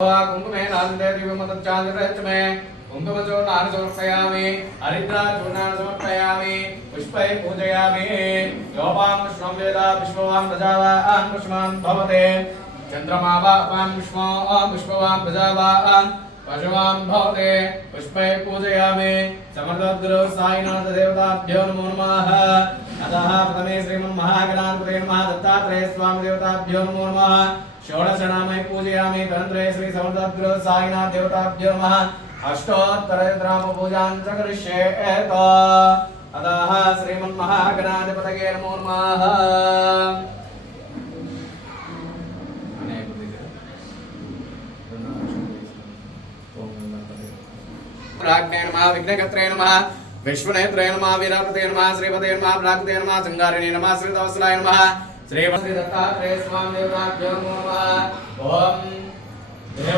कुंकुमेन आदित्य दिव्यमतच्चादिरचमे कुंकुमचूर्णानि समर्पयामि हरिद्राचूर्णानि समर्पयामि पुष्पैः पूजयामि योपां पुष्पं वेद विश्ववां प्रजावान् पुष्पवान् भवते चन्द्रमा वां पुष्पवां प्रजावान् पशुवान् भवते पुष्पैः पूजयामि समर्दद्गुरु साईनाथ देवताभ्यो नमो नमः अतः प्रथमे श्रीमन्महागणाधिपतये नमः दत्तात्रेय स्वामी देवताभ्यो नमो नमः षोडशनामै पूजयामि तदनन्तरे श्री समर्दद्गुरु साईनाथ देवताभ्यो नमः अष्टोत्तरद्राम पूजां च करिष्ये अतः श्रीमन्महागणाधिपतये नमो नमः प्राज्ञे नमः विघ्नकर्त्रे नमः विश्वनेत्रे नमः वीरपते नमः श्रीपते नमः प्राज्ञे नमः संगारिणे नमः श्रीदवसलाय नमः श्री दत्तात्रेय स्वामी देवताभ्यो नमः ओम